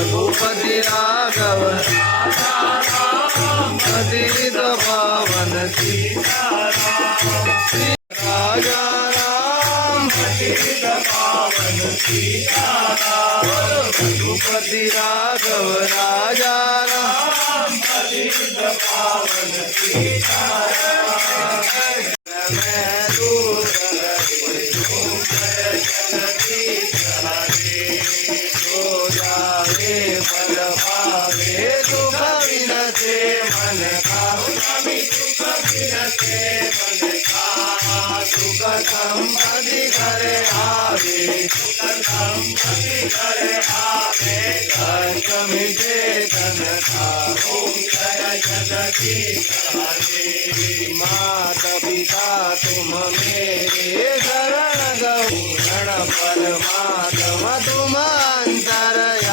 रघुपति राघव पतित पावन राजा राम पतित पावन रघुपति राघव राजा राम पतित पावन संपत्ति करे आवे कष्ट मिटे तन का माता पिता तुम मेरे शरण गौरण परमात्मा तुम अंतरयामी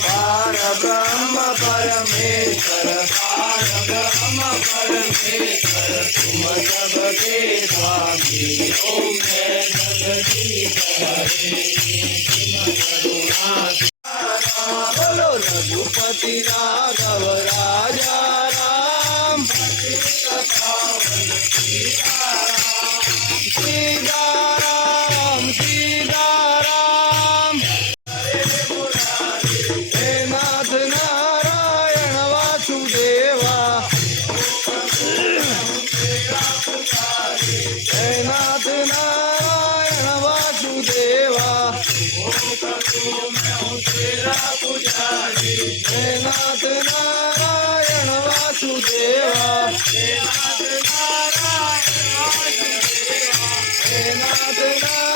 पार ब्रह्म परमेश्वर तुम सबके स्वामी ओम जय जगदीश हरे बोलो रघुपति राघव राजा राम सीताराम सीताराम हे नाथ नारायण वासुदेवा हे नाथ नारायण वासुदेवा हे नाथ नारायण वासुदेवा हे नाथ नारायण